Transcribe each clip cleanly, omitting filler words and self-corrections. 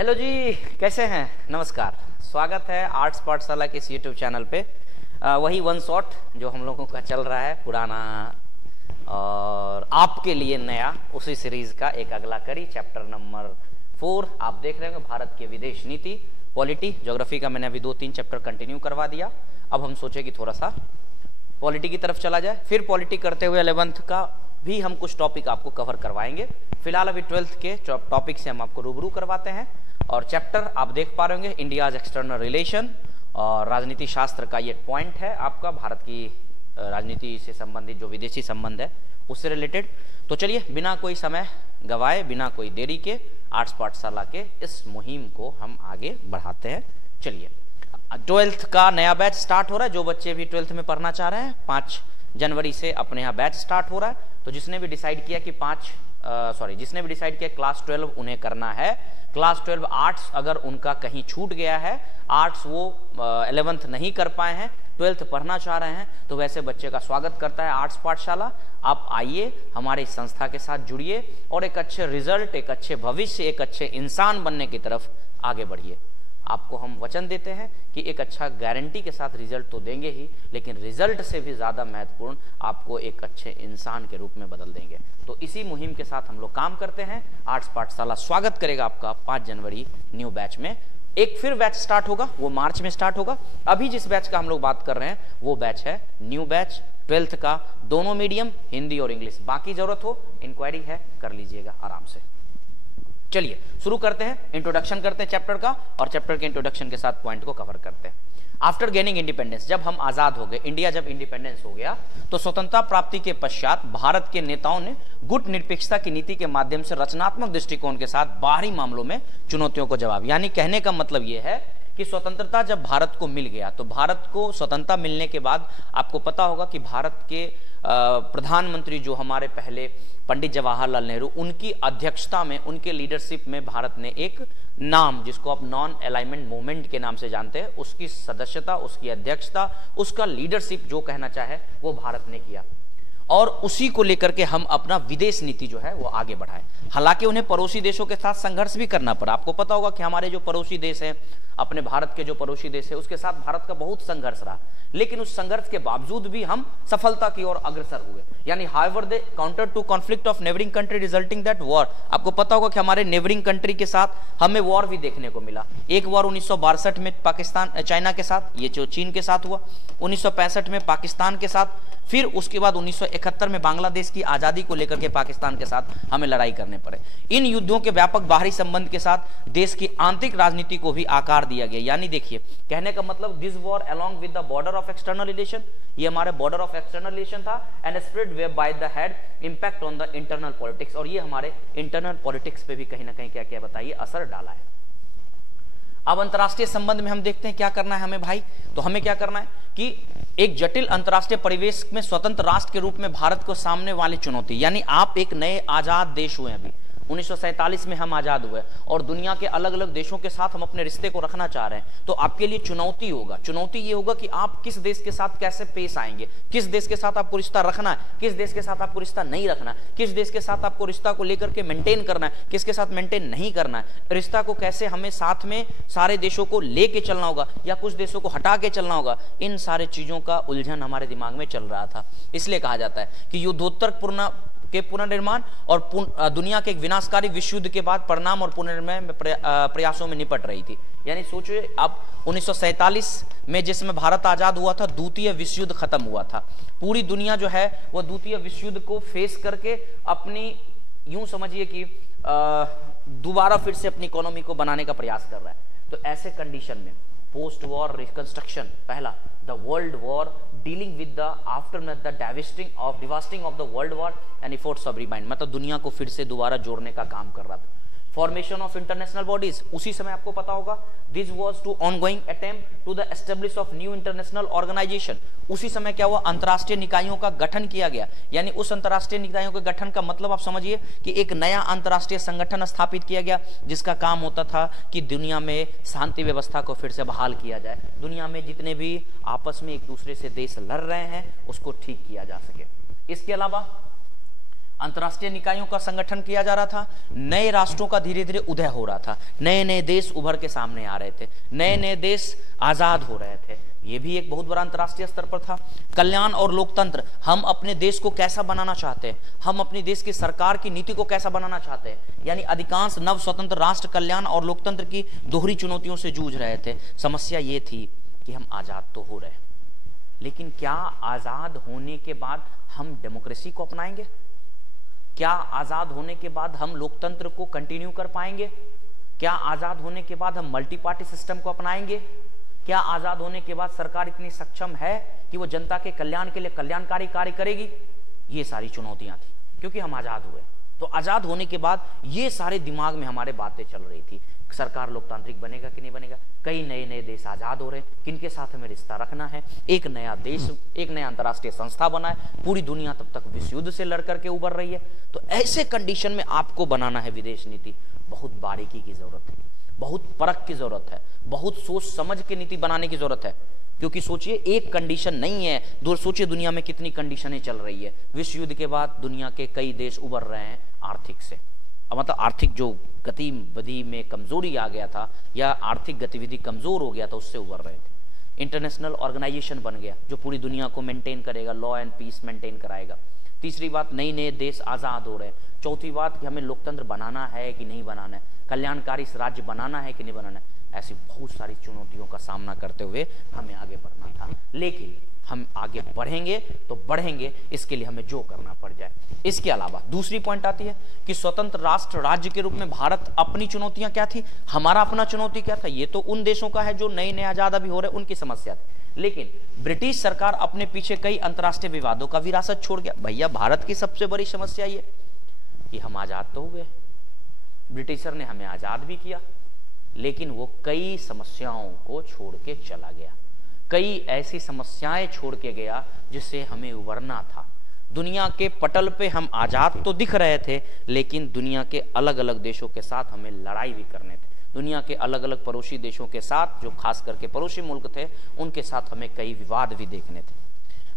Hello जी, कैसे हैं? नमस्कार, स्वागत है आर्ट्स पाठशाला के इस यूट्यूब चैनल पे। वही वन शॉट जो हम लोगों का चल रहा है, पुराना और आपके लिए नया, उसी सीरीज का एक अगला कड़ी, चैप्टर नंबर 4 आप देख रहे होंगे, भारत की विदेश नीति। पॉलिटी, ज्योग्राफी का मैंने अभी 2-3 चैप्टर कंटिन्यू करवा दिया। अब हम सोचे कि थोड़ा सा पॉलिटी की तरफ चला जाए। फिर पॉलिटी करते हुए 11th का भी हम कुछ टॉपिक आपको कवर करवाएंगे। फिलहाल अभी 12th के टॉपिक से हम आपको रूबरू करवाते हैं। और चैप्टर आप देख पा रहे होंगे, इंडियाज एक्सटर्नल रिलेशन, और राजनीति शास्त्र का ये पॉइंट है आपका, भारत की राजनीति से संबंधित जो विदेशी संबंध है उससे रिलेटेड। तो चलिए बिना कोई समय गवाए, बिना कोई देरी के, आर्ट्स पाठशाला के इस मुहिम को हम आगे बढ़ाते हैं। चलिए, 12th का नया बैच स्टार्ट हो रहा है। जो बच्चे भी 12th में पढ़ना चाह रहे हैं, 5 जनवरी से अपने यहाँ बैच स्टार्ट हो रहा है। तो जिसने भी डिसाइड किया कि जिसने भी डिसाइड किया क्लास 12 उन्हें करना है, क्लास 12 आर्ट्स अगर उनका कहीं छूट गया है, आर्ट्स वो 11th नहीं कर पाए हैं, 12th पढ़ना चाह रहे हैं, तो वैसे बच्चे का स्वागत करता है आर्ट्स पाठशाला। आप आइए, हमारी संस्था के साथ जुड़िए और एक अच्छे रिजल्ट, एक अच्छे भविष्य, एक अच्छे इंसान बनने की तरफ आगे बढ़िए। आपको हम वचन देते हैं कि एक अच्छा गारंटी के साथ रिजल्ट तो देंगे ही, लेकिन रिजल्ट से भी ज़्यादा महत्वपूर्ण आपको एक अच्छे इंसान के रूप में बदल देंगे। तो इसी मुहिम के साथ हम लोग काम करते हैं। आर्ट्स पाठशाला स्वागत करेगा आपका 5 जनवरी न्यू बैच में। एक फिर बैच स्टार्ट होगा, वो मार्च में स्टार्ट होगा। अभी जिस बैच का हम लोग बात कर रहे हैं वो बैच है न्यू बैच 12th का, दोनों मीडियम, हिंदी और इंग्लिश। बाकी जरूरत हो, इंक्वायरी है, कर लीजिएगा आराम से। चलिए शुरू करते हैं, इंट्रोडक्शन करते हैं चैप्टर का, और चैप्टर के इंट्रोडक्शन के साथ पॉइंट को कवर करते हैं। आफ्टर गेनिंग इंडिपेंडेंस, जब हम आजाद हो गए, इंडिया जब इंडिपेंडेंस हो गया, तो स्वतंत्रता प्राप्ति के पश्चात भारत के नेताओं ने गुट निरपेक्षता की नीति के माध्यम से रचनात्मक दृष्टिकोण के साथ बाहरी मामलों में चुनौतियों को जवाब, यानी कहने का मतलब यह है कि स्वतंत्रता जब भारत को मिल गया, तो भारत को स्वतंत्रता मिलने के बाद आपको पता होगा कि भारत के प्रधानमंत्री जो हमारे पहले पंडित जवाहरलाल नेहरू, उनकी अध्यक्षता में, उनके लीडरशिप में भारत ने एक नाम, जिसको आप नॉन अलाइनमेंट मूवमेंट के नाम से जानते हैं, उसकी सदस्यता, उसकी अध्यक्षता, उसका लीडरशिप जो कहना चाहे वो भारत ने किया। और उसी को लेकर के हम अपना विदेश नीति जो है वो आगे बढ़ाए। हालांकि उन्हें पड़ोसी देशों के साथ संघर्ष भी करना पड़ा। आपको पता होगा कि हमारे जो पड़ोसी देश हैं, अपने भारत के जो पड़ोसी देश है, उसके साथ भारत का बहुत संघर्ष रहा, लेकिन उस संघर्ष के बावजूद भी हम सफलता की ओर अग्रसर हुए। यानी however they counter to conflict of neighbouring country resulting that war. आपको पता होगा कि हमारे नेबरिंग कंट्री के साथ हमें वॉर भी देखने को मिला। एक वॉर 1962 में पाकिस्तान चाइना के साथ, ये जो चीन के साथ हुआ, 1965 में पाकिस्तान के साथ, फिर उसके बाद 1971 में बांग्लादेश की आजादी को लेकर के पाकिस्तान के साथ हमें लड़ाई करने पड़े। इन युद्धों के व्यापक बाहरी संबंध के साथ देश की आंतरिक राजनीति को भी आकार दिया गया। यानी देखिए, कहने का मतलब this war along with the border of external relation, ये हमारे बॉर्डर ऑफ एक्सटर्नल रिलेशन था, and spread way by the head impact on the internal politics, और ये हमारे इंटरनल पॉलिटिक्स पे भी कहीं ना कहीं क्या क्या बताइए असर डाला है। अब अंतर्राष्ट्रीय संबंध में हम देखते हैं क्या करना है हमें भाई। तो हमें क्या करना है कि एक जटिल अंतर्राष्ट्रीय परिवेश में स्वतंत्र राष्ट्र के रूप में भारत को सामने वाली चुनौती, यानी आप एक नए आजाद देश हुए, अभी 1947 में हम आजाद हुए, और दुनिया के अलग अलग देशों के साथ हम अपने रिश्ते को रखना चाह रहे हैं। तो आपके लिए चुनौती होगा, चुनौती ये होगा कि आप किस देश के साथ कैसे पेश आएंगे, किस देश के साथ आपको रिश्ता रखना है, किस देश के साथ आपको रिश्ता नहीं रखना है, किस देश के साथ आपको रिश्ता को लेकर के मेंटेन करना है, किसके साथ मेंटेन नहीं करना है, रिश्ता को कैसे हमें साथ में सारे देशों को लेके चलना होगा या कुछ देशों को हटा के चलना होगा। इन सारे चीजों का उलझन हमारे दिमाग में चल रहा था। इसलिए कहा जाता है कि युद्धोत्तर के पुनर्निर्माण और दुनिया के एक विनाशकारी विश्व युद्ध के बाद परिणाम और पुनर्निर्माण प्रयासों में निपट रही थी। यानी सोचिए, अब 1947 में जिसमें भारत आजाद हुआ था, द्वितीय विश्व युद्ध खत्म हुआ था। पूरी दुनिया जो है वो द्वितीय विश्व युद्ध को फेस करके अपनी, यूं समझिए कि दोबारा फिर से अपनी इकोनॉमी को बनाने का प्रयास कर रहा है। तो ऐसे कंडीशन में पोस्ट वॉर रिकंस्ट्रक्शन, पहला the world war dealing with the aftermath the devastating of the world war and efforts of rebuild, मतलब दुनिया को फिर से दोबारा जोड़ने का काम कर रहा था। फॉर्मेशन ऑफ इंटरनेशनल बॉडीज, उसी समय आपको पता होगा this was to ongoing attempt to the establish of new international organisation. उसी समय क्या हुआ, अंतर्राष्ट्रीय निकायों का गठन किया गया। यानी उस अंतर्राष्ट्रीय निकायों के गठन का मतलब आप समझिए कि एक नया अंतर्राष्ट्रीय संगठन स्थापित किया गया, जिसका काम होता था कि दुनिया में शांति व्यवस्था को फिर से बहाल किया जाए, दुनिया में जितने भी आपस में एक दूसरे से देश लड़ रहे हैं उसको ठीक किया जा सके। इसके अलावा अंतर्राष्ट्रीय निकायों का संगठन किया जा रहा था, नए राष्ट्रों का धीरे धीरे उदय हो रहा था, नए नए देश उभर के सामने आ रहे थे, नए नए देश आजाद हो रहे थे। ये भी एक बहुत बड़ा अंतर्राष्ट्रीय स्तर पर था। कल्याण और लोकतंत्र, हम अपने देश को कैसा बनाना चाहते हैं, हम अपनी देश की सरकार की नीति को कैसा बनाना चाहते हैं। यानी अधिकांश नव स्वतंत्र राष्ट्र कल्याण और लोकतंत्र की दोहरी चुनौतियों से जूझ रहे थे। समस्या ये थी कि हम आजाद तो हो रहे, लेकिन क्या आजाद होने के बाद हम डेमोक्रेसी को अपनाएंगे? क्या आजाद होने के बाद हम लोकतंत्र को कंटिन्यू कर पाएंगे? क्या आजाद होने के बाद हम मल्टी पार्टी सिस्टम को अपनाएंगे? क्या आजाद होने के बाद सरकार इतनी सक्षम है कि वो जनता के कल्याण के लिए कल्याणकारी कार्य करेगी? ये सारी चुनौतियां थी, क्योंकि हम आजाद हुए। तो आजाद होने के बाद ये सारे दिमाग में हमारे बातें चल रही थी, सरकार लोकतांत्रिक बनेगा कि नहीं बनेगा, कई नए नए देश आजाद हो रहे हैं, किनके साथ हमें रिश्ता रखना है, एक नया देश, एक नया अंतर्राष्ट्रीय संस्था बना है, पूरी दुनिया तब तक विश्व युद्ध से लड़ करके उबर रही है। तो ऐसे कंडीशन में आपको बनाना है विदेश नीति, बहुत बारीकी की जरूरत है, बहुत परख की जरूरत है, बहुत सोच समझ के नीति बनाने की जरूरत है। क्योंकि सोचिए एक कंडीशन नहीं है, सोचिए दुनिया में कितनी कंडीशनें चल रही है। विश्व युद्ध के बाद दुनिया के कई देश उभर रहे हैं आर्थिक से, मतलब आर्थिक जो गतिविधि में कमजोरी आ गया था या आर्थिक गतिविधि कमजोर हो गया था, उससे उभर रहे थे। इंटरनेशनल ऑर्गेनाइजेशन बन गया जो पूरी दुनिया को मेंटेन करेगा, लॉ एंड पीस मेंटेन कराएगा। तीसरी बात, नए नए देश आजाद हो रहे हैं। चौथी बात कि हमें लोकतंत्र बनाना है कि नहीं बनाना है, कल्याणकारी राज्य बनाना है कि नहीं बनाना है। ऐसी बहुत सारी चुनौतियों का सामना करते हुए हमें आगे बढ़ना था, लेकिन हम आगे बढ़ेंगे तो बढ़ेंगे, इसके लिए हमें जो करना पड़ जाए। इसके अलावा दूसरी पॉइंट आती है कि स्वतंत्र राष्ट्र राज्य के रूप में भारत अपनी चुनौतियां क्या थी, हमारा अपना चुनौती क्या था। ये तो उन देशों का है जो नए नए आजाद अभी हो रहे, उनकी समस्या थी। लेकिन ब्रिटिश सरकार अपने पीछे कई अंतर्राष्ट्रीय विवादों का विरासत छोड़ गया। भैया भारत की सबसे बड़ी समस्या ये कि हम आजाद तो हुए, ब्रिटिशर ने हमें आजाद भी किया, लेकिन वो कई समस्याओं को छोड़ के चला गया, कई ऐसी समस्याएं छोड़ के गया जिससे हमें उबरना था। दुनिया के पटल पे हम आजाद तो दिख रहे थे, लेकिन दुनिया के अलग अलग देशों के साथ हमें लड़ाई भी करने थे। दुनिया के अलग अलग पड़ोसी देशों के साथ, जो खास करके पड़ोसी मुल्क थे, उनके साथ हमें कई विवाद भी देखने थे।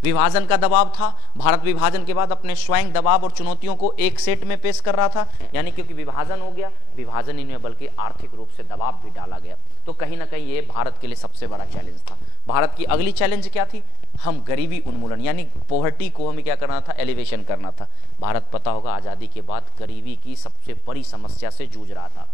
विभाजन का दबाव था। भारत विभाजन के बाद अपने स्वयं दबाव और चुनौतियों को एक सेट में पेश कर रहा था, यानी क्योंकि विभाजन हो गया, विभाजन ही नहीं बल्कि आर्थिक रूप से दबाव भी डाला गया। तो कहीं ना कहीं ये भारत के लिए सबसे बड़ा चैलेंज था। भारत की अगली चैलेंज क्या थी? हम गरीबी उन्मूलन यानी पॉवर्टी को हमें क्या करना था? एलिवेशन करना था। भारत पता होगा आजादी के बाद गरीबी की सबसे बड़ी समस्या से जूझ रहा था।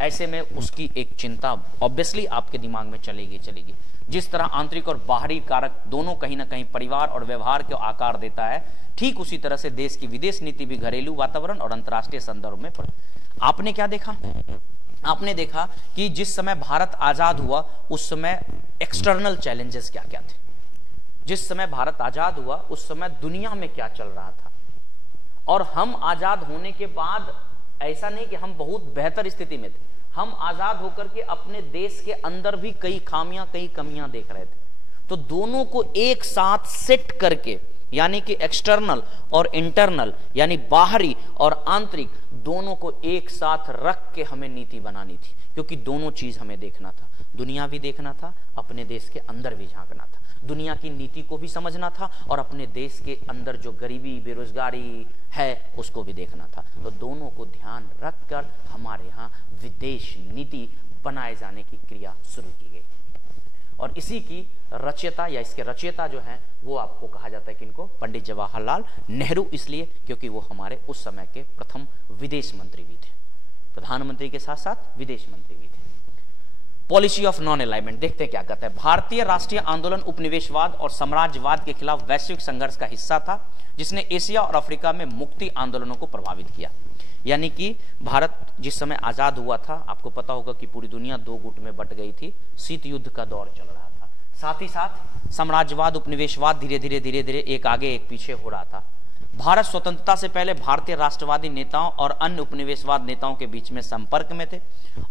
ऐसे में उसकी एक चिंता ऑब्वियसली आपके दिमाग में चलेगी। जिस तरह आंतरिक और बाहरी कारक दोनों कहीं ना कहीं परिवार और व्यवहार को आकार देता है, ठीक उसी तरह से देश की विदेश नीति भी घरेलू वातावरण और अंतर्राष्ट्रीय संदर्भ में पड़े। आपने क्या देखा? आपने देखा कि जिस समय भारत आजाद हुआ उस समय एक्सटर्नल चैलेंजेस क्या क्या थे। जिस समय भारत आजाद हुआ उस समय दुनिया में क्या चल रहा था, और हम आजाद होने के बाद ऐसा नहीं कि हम बहुत बेहतर स्थिति में थे, हम आजाद होकर के अपने देश के अंदर भी कई खामियां, कई कमियां देख रहे थे। तो दोनों को एक साथ सेट करके, यानी कि एक्सटर्नल और इंटरनल यानी बाहरी और आंतरिक, दोनों को एक साथ रख के हमें नीति बनानी थी, क्योंकि दोनों चीज हमें देखना था। दुनिया भी देखना था, अपने देश के अंदर भी झांकना था। दुनिया की नीति को भी समझना था और अपने देश के अंदर जो गरीबी, बेरोजगारी है उसको भी देखना था। तो दोनों को ध्यान रखकर हमारे यहाँ विदेश नीति बनाए जाने की क्रिया शुरू की गई। और इसी की रचयिता या इसके रचयिता जो हैं वो आपको कहा जाता है किनको? पंडित जवाहरलाल नेहरू। इसलिए क्योंकि वो हमारे उस समय के प्रथम विदेश मंत्री भी थे, प्रधानमंत्री के साथ साथ विदेश मंत्री भी थे। पॉलिसी ऑफ नॉन अलाइनमेंट देखते हैं क्या कहता है। भारतीय राष्ट्रीय आंदोलन उपनिवेशवाद और साम्राज्यवाद के खिलाफ वैश्विक संघर्ष का हिस्सा था, जिसने एशिया और अफ्रीका में मुक्ति आंदोलनों को प्रभावित किया। यानी कि भारत जिस समय आजाद हुआ था, आपको पता होगा कि पूरी दुनिया दो गुट में बट गई थी, शीत युद्ध का दौर चल रहा था। साथ ही साथ साम्राज्यवाद, उपनिवेशवाद धीरे धीरे एक आगे एक पीछे हो रहा था। भारत स्वतंत्रता से पहले भारतीय राष्ट्रवादी नेताओं और अन्य उपनिवेशवाद नेताओं के बीच में संपर्क में थे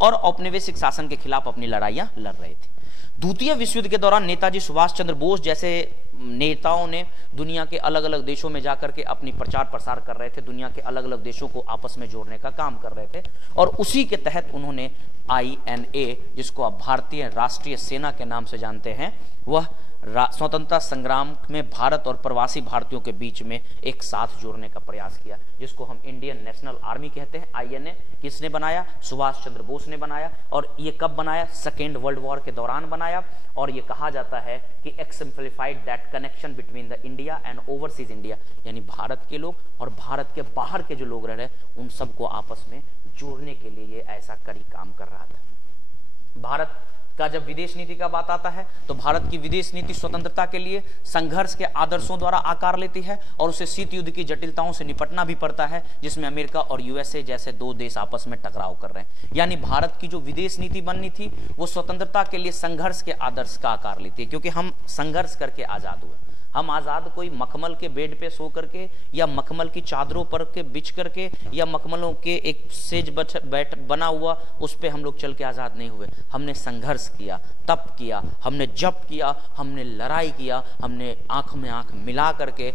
और औपनिवेशिक शासन के खिलाफ अपनी लड़ाइयां लड़ रहे थे। द्वितीय विश्व युद्ध के दौरान नेताजी सुभाष चंद्र बोस जैसे नेताओं ने दुनिया के अलग अलग देशों में जाकर के अपनी प्रचार प्रसार कर रहे थे, दुनिया के अलग अलग देशों को आपस में जोड़ने का काम कर रहे थे, और उसी के तहत उन्होंने INA, जिसको आप भारतीय राष्ट्रीय सेना के नाम से जानते हैं, वह स्वतंत्रता संग्राम में भारत और प्रवासी भारतीयों के बीच में एक साथ जोड़ने का प्रयास किया, जिसको हम इंडियन नेशनल आर्मी कहते हैं, INA। किसने बनाया? सुभाष चंद्र बोस ने बनाया। और ये कब बनाया? सेकेंड वर्ल्ड वॉर के दौरान बनाया। और ये कहा जाता है कि exemplified that connection between the India and overseas India, यानी भारत के लोग और भारत के बाहर के जो लोग रह रहे उन सबको आपस में जोड़ने के लिए ये ऐसा कड़ी काम कर रहा था। भारत का जब विदेश नीति का बात आता है तो भारत की विदेश नीति स्वतंत्रता के लिए संघर्ष के आदर्शों द्वारा आकार लेती है और उसे शीत युद्ध की जटिलताओं से निपटना भी पड़ता है, जिसमें अमेरिका और USA जैसे दो देश आपस में टकराव कर रहे हैं। यानी भारत की जो विदेश नीति बननी थी वो स्वतंत्रता के लिए संघर्ष के आदर्श का आकार लेती है, क्योंकि हम संघर्ष करके आजाद हुए। हम आज़ाद कोई मखमल के बेड पे सो करके या मखमल की चादरों पर के बिछ करके या मखमलों के एक सेज बैठ बना हुआ उस पे हम लोग चल के आज़ाद नहीं हुए। हमने संघर्ष किया, तप किया, हमने जप किया, हमने लड़ाई किया, हमने आंख में आंख मिला करके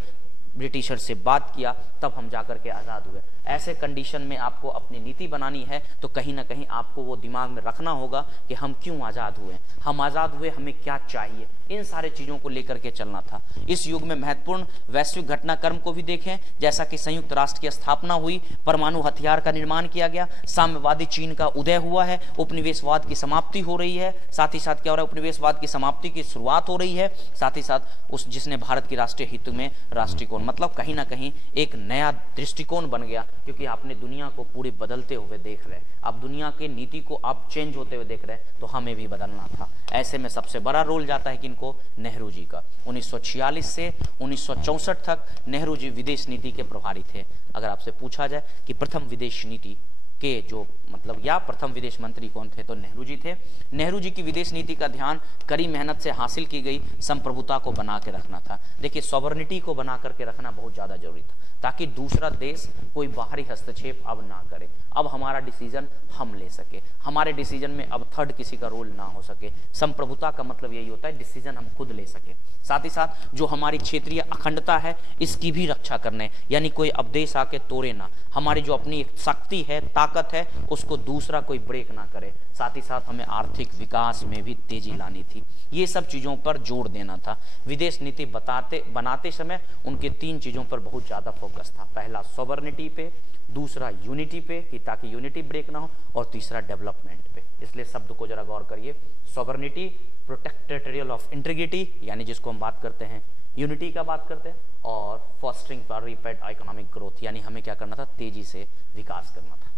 ब्रिटिशर से बात किया, तब हम जाकर के आज़ाद हुए। ऐसे कंडीशन में आपको अपनी नीति बनानी है तो कहीं ना कहीं आपको वो दिमाग में रखना होगा कि हम क्यों आज़ाद हुए, हम आज़ाद हुए, हमें क्या चाहिए, इन सारे चीज़ों को लेकर के चलना था। इस युग में महत्वपूर्ण वैश्विक घटनाक्रम को भी देखें, जैसा कि संयुक्त राष्ट्र की स्थापना हुई, परमाणु हथियार का निर्माण किया गया, साम्यवादी चीन का उदय हुआ है, उपनिवेशवाद की समाप्ति हो रही है, साथ ही साथ क्या हो रहा है, उपनिवेशवाद की समाप्ति की शुरुआत हो रही है, साथ ही साथ उस जिसने भारत की राष्ट्रीय हित में राष्ट्रीयकोण, मतलब कहीं ना कहीं एक नया दृष्टिकोण बन गया, क्योंकि आपने दुनिया को पूरे बदलते हुए देख रहे हैं, अब दुनिया के नीति को आप चेंज होते हुए देख रहे हैं, तो हमें भी बदलना था। ऐसे में सबसे बड़ा रोल जाता है किनको? नेहरू जी का। 1946 से 1964 तक नेहरू जी विदेश नीति के प्रभारी थे। अगर आपसे पूछा जाए कि प्रथम विदेश नीति के जो मतलब या प्रथम विदेश मंत्री कौन थे, तो नेहरू जी थे। नेहरू जी की विदेश नीति का ध्यान कड़ी मेहनत से हासिल की गई संप्रभुता को बना के रखना था। देखिए, सॉवरेनिटी को बना करके रखना बहुत ज़्यादा जरूरी था, ताकि दूसरा देश कोई बाहरी हस्तक्षेप अब ना करे, अब हमारा डिसीजन हम ले सके, हमारे डिसीजन में अब थर्ड किसी का रोल ना हो सके। संप्रभुता का मतलब यही होता है डिसीजन हम खुद ले सके। साथ ही साथ जो हमारी क्षेत्रीय अखंडता है इसकी भी रक्षा करने, यानी कोई अब देश आके तोड़े ना, हमारी जो अपनी शक्ति है, ताकत है, उसको दूसरा कोई ब्रेक ना करे। साथ ही साथ हमें आर्थिक विकास में भी तेजी लानी थी। ये सब चीज़ों पर जोर देना था। विदेश नीति बनाते समय उनके 3 चीज़ों पर बहुत ज़्यादा फोकस था। पहला सॉवरेनिटी पे, दूसरा यूनिटी पे कि ताकि यूनिटी ब्रेक ना हो, और तीसरा डेवलपमेंट पे। इसलिए शब्द को जरा गौर करिए, sovereignty, protect territorial of integrity, यानी जिसको हम बात करते हैं यूनिटी का बात करते हैं, और fostering for rapid economic growth, यानी हमें क्या करना था? तेजी से विकास करना था।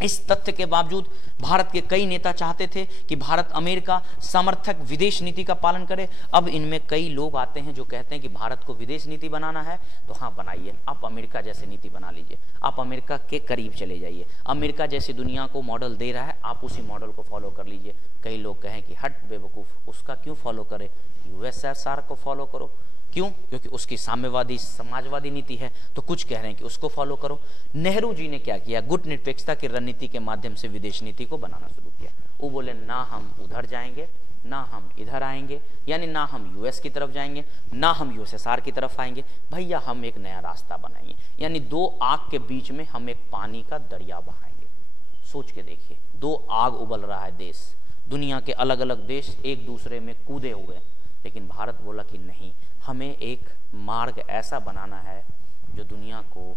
इस तथ्य के बावजूद भारत के कई नेता चाहते थे कि भारत अमेरिका समर्थक विदेश नीति का पालन करे। अब इनमें कई लोग आते हैं जो कहते हैं कि भारत को विदेश नीति बनाना है तो हाँ बनाइए, आप अमेरिका जैसी नीति बना लीजिए, आप अमेरिका के करीब चले जाइए, अमेरिका जैसी दुनिया को मॉडल दे रहा है, आप उसी मॉडल को फॉलो कर लीजिए। कई लोग कहें कि हट बेवकूफ़, उसका क्यों फॉलो करे, USSR को फॉलो करो। क्यों? क्योंकि उसकी साम्यवादी समाजवादी नीति है, तो कुछ कह रहे हैं कि उसको फॉलो करो। नेहरू जी ने क्या किया? गुट निरपेक्षता की रणनीति के माध्यम से विदेश नीति को बनाना शुरू किया। वो बोले ना हम उधर जाएंगे, ना हम इधर आएंगे, यानी ना हम US की तरफ जाएंगे, ना हम USSR की तरफ आएंगे, भैया हम एक नया रास्ता बनाएंगे, यानी 2 आग के बीच में हम एक पानी का दरिया बहाएंगे। सोच के देखिए, 2 आग उबल रहा है देश, दुनिया के अलग अलग देश एक दूसरे में कूदे हुए, लेकिन भारत बोला कि नहीं, हमें एक मार्ग ऐसा बनाना है जो दुनिया को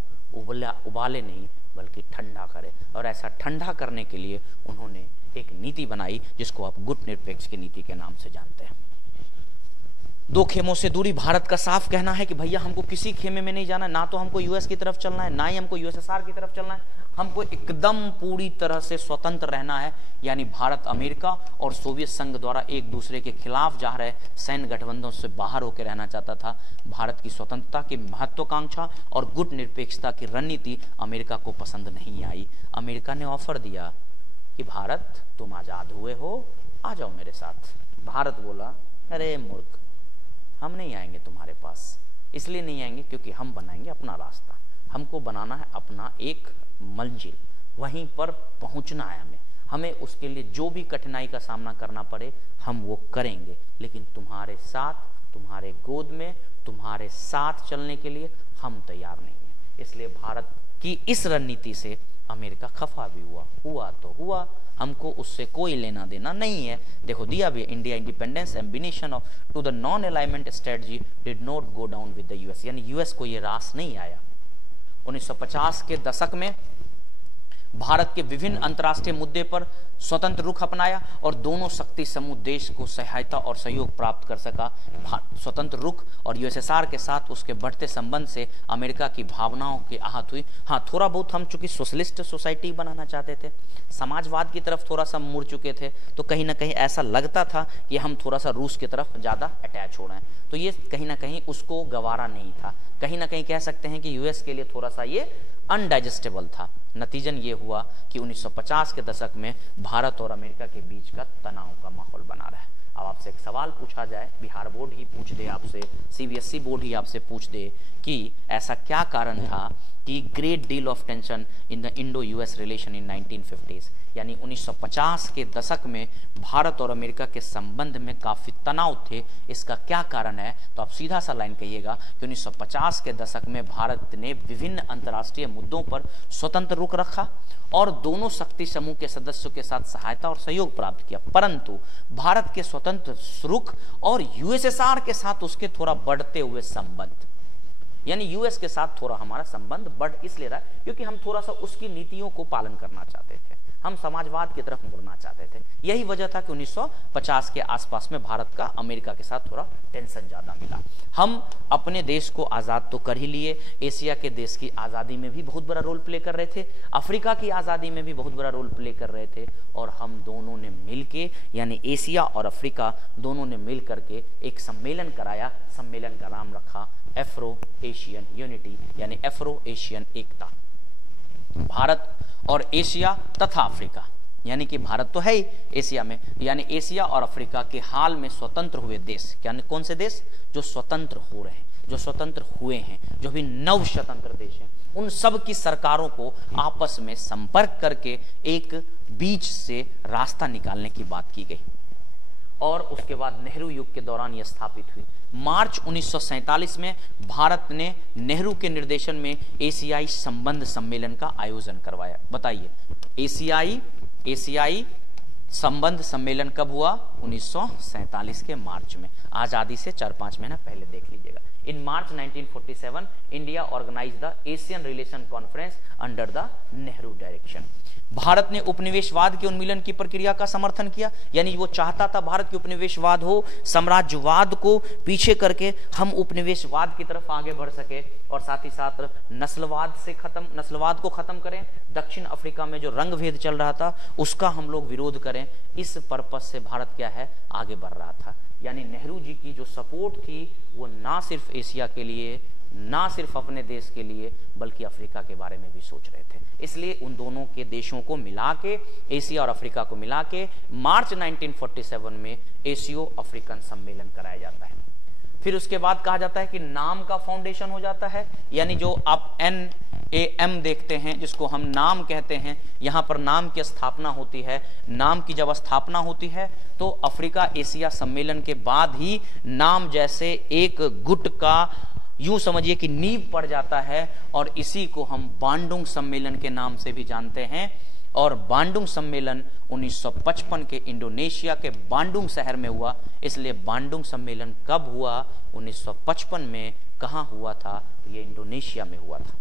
उबाले नहीं बल्कि ठंडा करे। और ऐसा ठंडा करने के लिए उन्होंने एक नीति बनाई जिसको आप गुट निरपेक्ष की नीति के नाम से जानते हैं। 2 खेमों से दूरी, भारत का साफ कहना है कि भैया हमको किसी खेमे में नहीं जाना, ना तो हमको US की तरफ चलना है, ना ही हमको USSR की तरफ चलना है, हमको एकदम पूरी तरह से स्वतंत्र रहना है। यानी भारत अमेरिका और सोवियत संघ द्वारा एक दूसरे के खिलाफ जा रहे सैन्य गठबंधनों से बाहर होकर रहना चाहता था। भारत की स्वतंत्रता की महत्वाकांक्षा और गुट निरपेक्षता की रणनीति अमेरिका को पसंद नहीं आई। अमेरिका ने ऑफर दिया कि भारत तुम आज़ाद हुए हो, आ जाओ मेरे साथ। भारत बोला अरे मूर्ख, हम नहीं आएंगे तुम्हारे पास। इसलिए नहीं आएंगे क्योंकि हम बनाएंगे अपना रास्ता, हमको बनाना है अपना एक मंजिल, वहीं पर पहुंचना है हमें उसके लिए जो भी कठिनाई का सामना करना पड़े हम वो करेंगे, लेकिन तुम्हारे साथ, तुम्हारे गोद में, तुम्हारे साथ चलने के लिए हम तैयार नहीं हैं। इसलिए भारत की इस रणनीति से अमेरिका खफा भी हुआ तो हुआ, हमको उससे कोई लेना देना नहीं है। देखो दिया भी, India independence ambition of to the non alignment strategy did not go down with the US, यानी यूएस को ये रास नहीं आया। 1950 के दशक में भारत के विभिन्न अंतर्राष्ट्रीय मुद्दे पर स्वतंत्र रुख अपनाया और दोनों शक्ति समूह देश को सहायता और सहयोग प्राप्त कर सका। स्वतंत्र रुख और यूएसएसआर के साथ उसके बढ़ते संबंध से अमेरिका की भावनाओं की आहत हुई। हाँ, थोड़ा बहुत हम चूंकि सोशलिस्ट सोसाइटी बनाना चाहते थे, समाजवाद की तरफ थोड़ा सा मुड़ चुके थे, तो कहीं ना कहीं ऐसा लगता था कि हम थोड़ा सा रूस की तरफ ज़्यादा अटैच हो रहे हैं, तो ये कहीं ना कहीं उसको गवारा नहीं था। कहीं ना कहीं कह सकते हैं कि यूएस के लिए थोड़ा सा ये अनडाइजेस्टेबल था। नतीजन ये हुआ कि 1950 के दशक में भारत और अमेरिका के बीच का तनाव का माहौल बना रहा है। अब आपसे एक सवाल पूछा जाए, बिहार बोर्ड ही पूछ दे आपसे, सीबीएसई बोर्ड ही आपसे पूछ दे कि ऐसा क्या कारण था कि great deal of tension in the Indo US relation in 1950s, यानी 1950 के दशक में भारत और अमेरिका के संबंध में काफ़ी तनाव थे, इसका क्या कारण है? तो आप सीधा सा लाइन कहिएगा कि 1950 के दशक में भारत ने विभिन्न अंतर्राष्ट्रीय मुद्दों पर स्वतंत्र रुख रखा और दोनों शक्ति समूह के सदस्यों के साथ सहायता और सहयोग प्राप्त किया, परंतु भारत के स्वतंत्र रुख और यूएसएसआर के साथ उसके थोड़ा बढ़ते हुए संबंध, यानी यूएस के साथ थोड़ा हमारा संबंध बढ़ इसलिए रहा क्योंकि हम थोड़ा सा उसकी नीतियों को पालन करना चाहते थे, हम समाजवाद की तरफ मुड़ना चाहते थे। यही वजह था कि 1950 के आसपास में भारत का अमेरिका के साथ थोड़ा टेंशन ज़्यादा मिला। हम अपने देश को आज़ाद तो कर ही लिए, एशिया के देश की आज़ादी में भी बहुत बड़ा रोल प्ले कर रहे थे, अफ्रीका की आज़ादी में भी बहुत बड़ा रोल प्ले कर रहे थे, और हम दोनों ने मिल के, यानी एशिया और अफ्रीका दोनों ने मिल करके एक सम्मेलन कराया। सम्मेलन का नाम रखा एफ्रो एशियन यूनिटी, यानी एफ्रो एशियन एकता। भारत और एशिया तथा अफ्रीका, यानी कि भारत तो है ही एशिया में, यानी एशिया और अफ्रीका के हाल में स्वतंत्र हुए देश, यानी कौन से देश? जो स्वतंत्र हो रहे हैं, जो स्वतंत्र हुए हैं, जो भी नव स्वतंत्र देश हैं, उन सब की सरकारों को आपस में संपर्क करके एक बीच से रास्ता निकालने की बात की गई और उसके बाद नेहरू युग के दौरान यह स्थापित हुई। मार्च 1947 में भारत ने नेहरू के निर्देशन में एशियाई संबंध सम्मेलन का आयोजन करवाया। बताइए, एशियाई संबंध सम्मेलन कब हुआ? 1947 के मार्च में, आजादी से 4-5 महीना पहले देख लीजिएगा। In March 1947 India organised the Asian relation conference under the Nehru direction. Bharat ने उपनिवेशवाद के उन्मूलन की प्रक्रिया का समर्थन किया, यानी वो चाहता था भारत की उपनिवेशवाद हो, साम्राज्यवाद को पीछे करके हम उपनिवेशवाद की तरफ आगे बढ़ सके और साथ ही साथ नस्लवाद को खत्म करें, दक्षिण अफ्रीका में जो रंग भेद चल रहा था उसका हम लोग विरोध करें। इस पर्पज से भारत क्या है, आगे बढ़ रहा था। यानी नेहरू जी की जो सपोर्ट थी वो ना सिर्फ एशिया के लिए, ना सिर्फ अपने देश के लिए, बल्कि अफ्रीका के बारे में भी सोच रहे थे। इसलिए उन दोनों के देशों को मिला के, एशिया और अफ्रीका को मिला के मार्च 1947 में एशियो अफ्रीकन सम्मेलन कराया जाता है। फिर उसके बाद कहा जाता है कि नाम का फाउंडेशन हो जाता है, यानी जो आप NAM देखते हैं जिसको हम नाम कहते हैं, यहाँ पर नाम की स्थापना होती है। नाम की जब स्थापना होती है तो अफ्रीका एशिया सम्मेलन के बाद ही नाम जैसे एक गुट का यूं समझिए कि नींव पड़ जाता है, और इसी को हम बांडुंग सम्मेलन के नाम से भी जानते हैं। और बांडुंग सम्मेलन 1955 के इंडोनेशिया के बांडुंग शहर में हुआ। इसलिए बांडुंग सम्मेलन कब हुआ? 1955 में। कहाँ हुआ था? ये इंडोनेशिया में हुआ था।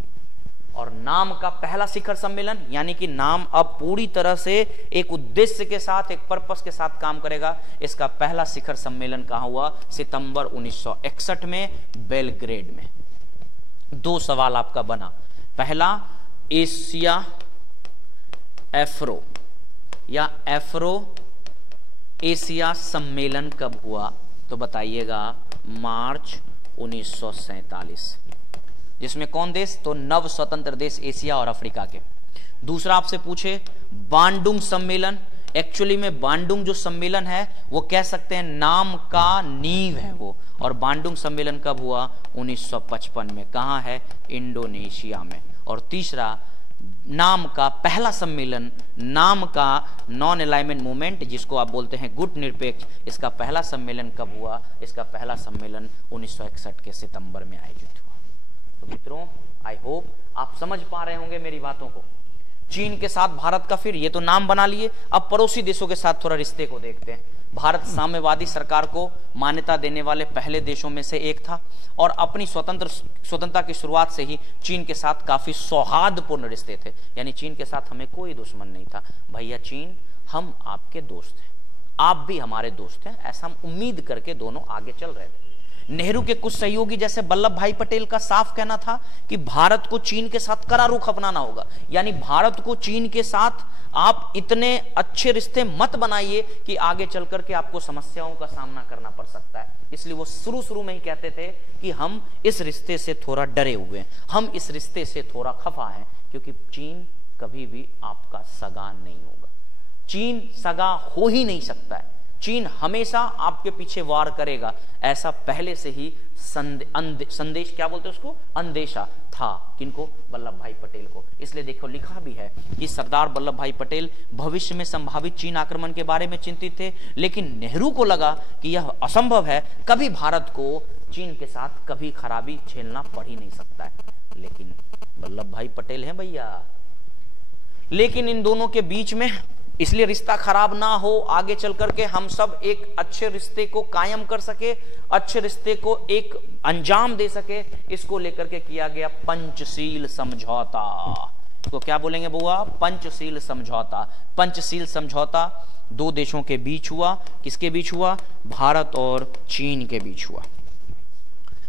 और नाम का पहला शिखर सम्मेलन, यानी कि नाम अब पूरी तरह से एक उद्देश्य के साथ, एक पर्पस के साथ काम करेगा। इसका पहला शिखर सम्मेलन कहाँ हुआ? सितंबर 1961 में बेलग्रेड में। 2 सवाल आपका बना। पहला, एशिया एफ्रो या एफ्रो एशिया सम्मेलन कब हुआ? तो बताइएगा मार्च 1947। जिसमें कौन देश? तो नव स्वतंत्र देश एशिया और अफ्रीका के। दूसरा आपसे पूछे बांडुंग सम्मेलन। एक्चुअली में बांडुंग जो सम्मेलन है वो कह सकते हैं नाम का नींव है वो। और बांडुंग सम्मेलन कब हुआ? 1955 में। कहाँ है? इंडोनेशिया में। और तीसरा, नाम का पहला सम्मेलन, नाम का नॉन अलाइनमेंट मूवमेंट जिसको आप बोलते हैं गुट निरपेक्ष, इसका पहला सम्मेलन कब हुआ? इसका पहला सम्मेलन 1961 के सितंबर में आयोजित हुआ। तो मित्रों, आई होप आप समझ पा रहे होंगे मेरी बातों को। चीन के साथ भारत का फिर ये तो नाम बना लिए, अब पड़ोसी देशों के साथ थोड़ा रिश्ते को देखते हैं। भारत साम्यवादी सरकार को मान्यता देने वाले पहले देशों में से एक था और अपनी स्वतंत्रता की शुरुआत से ही चीन के साथ काफी सौहार्दपूर्ण रिश्ते थे, यानी चीन के साथ हमें कोई दुश्मन नहीं था। भैया चीन, हम आपके दोस्त हैं, आप भी हमारे दोस्त हैं, ऐसा हम उम्मीद करके दोनों आगे चल रहे थे। नेहरू के कुछ सहयोगी जैसे वल्लभ भाई पटेल का साफ कहना था कि भारत को चीन के साथ कड़ा रुख अपनाना होगा, यानी भारत को चीन के साथ आप इतने अच्छे रिश्ते मत बनाइए कि आगे चल करके आपको समस्याओं का सामना करना पड़ सकता है। इसलिए वो शुरू में ही कहते थे कि हम इस रिश्ते से थोड़ा डरे हुए हैं, हम इस रिश्ते से थोड़ा खफा हैं, क्योंकि चीन कभी भी आपका सगा नहीं होगा, चीन सगा हो ही नहीं सकता है, चीन हमेशा आपके पीछे वार करेगा, ऐसा पहले से ही संदेश क्या बोलते हैं उसको, अंदेशा था किनको, वल्लभ भाई पटेल को। इसलिए देखो लिखा भी है कि सरदार वल्लभ भाई पटेल भविष्य में संभावित चीन आक्रमण के बारे में चिंतित थे, लेकिन नेहरू को लगा कि यह असंभव है, कभी भारत को चीन के साथ कभी खराबी झेलना पड़ ही नहीं सकता है। लेकिन वल्लभ भाई पटेल हैं भैया, लेकिन इन दोनों के बीच में इसलिए रिश्ता खराब ना हो, आगे चल करके हम सब एक अच्छे रिश्ते को कायम कर सके, अच्छे रिश्ते को एक अंजाम दे सके, इसको लेकर के किया गया पंचशील समझौता। तो क्या बोलेंगे बुआ, पंचशील समझौता। पंचशील समझौता दो देशों के बीच हुआ, किसके बीच हुआ, भारत और चीन के बीच हुआ,